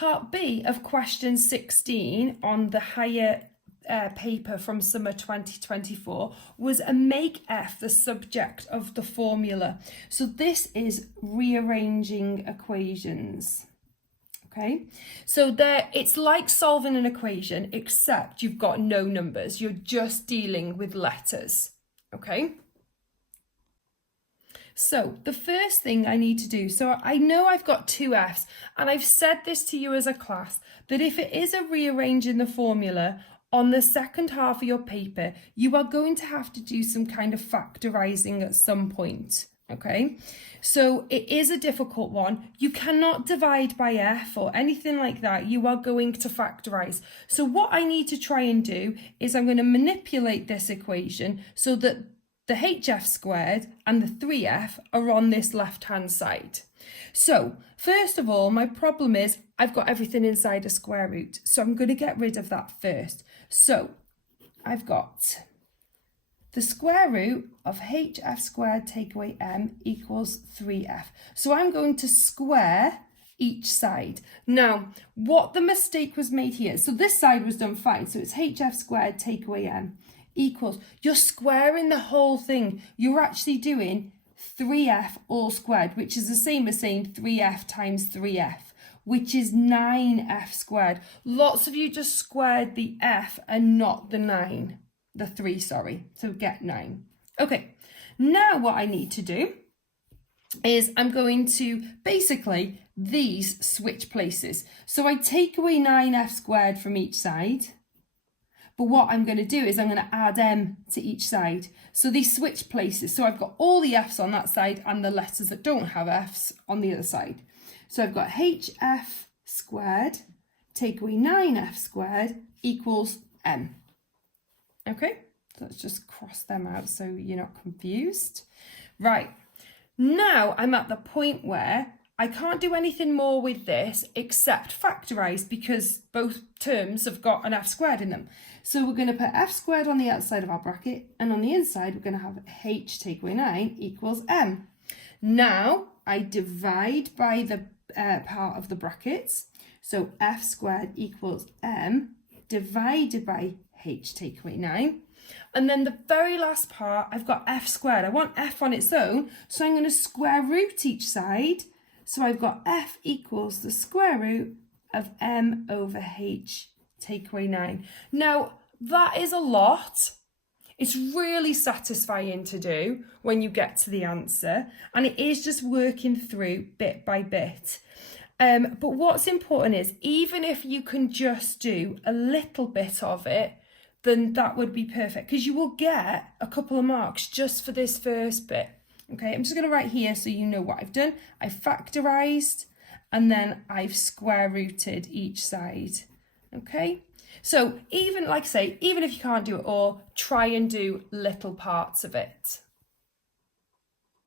Part B of question 16 on the higher paper from summer 2024 was a make f the subject of the formula. So this is rearranging equations. Okay, so it's like solving an equation, except you've got no numbers. You're just dealing with letters. Okay. So the first thing I need to do, so I know I've got two F's, and I've said this to you as a class, that if it is a rearranging the formula on the second half of your paper, you are going to have to do some kind of factorising at some point. Okay, so it is a difficult one. You cannot divide by F or anything like that. You are going to factorise. So what I need to try and do is I'm going to manipulate this equation so that the HF squared and the 3F are on this left-hand side. So first of all, my problem is I've got everything inside a square root. So I'm going to get rid of that first. So I've got the square root of HF squared take away M equals 3F. So I'm going to square each side. Now, what the mistake was made here, so this side was done fine. So it's HF squared take away M equals, you're squaring the whole thing. You're actually doing 3F all squared, which is the same as saying 3F times 3F, which is 9F squared. Lots of you just squared the F and not the 3, sorry. So get 9. Okay, now what I need to do is I'm going to basically these switch places. So I take away 9F squared from each side. But what I'm going to do is I'm going to add M to each side. So these switch places. So I've got all the F's on that side and the letters that don't have F's on the other side. So I've got HF squared take away 9F squared equals M. Okay, so let's just cross them out so you're not confused. Right, now I'm at the point where I can't do anything more with this except factorise because both terms have got an F squared in them. So we're going to put F squared on the outside of our bracket, and on the inside we're going to have H take away 9 equals M. Now I divide by the part of the brackets. So F squared equals M divided by H take away 9. And then the very last part, I've got F squared. I want F on its own, so I'm going to square root each side. So I've got F equals the square root of M over H take away 9. Now, that is a lot. It's really satisfying to do when you get to the answer. And it is just working through bit by bit. But what's important is, even if you can just do a little bit of it, then that would be perfect, because you will get a couple of marks just for this first bit. Okay, I'm just going to write here so you know what I've done. I've factorised and then I've square rooted each side. Okay, so even, like I say, even if you can't do it all, try and do little parts of it.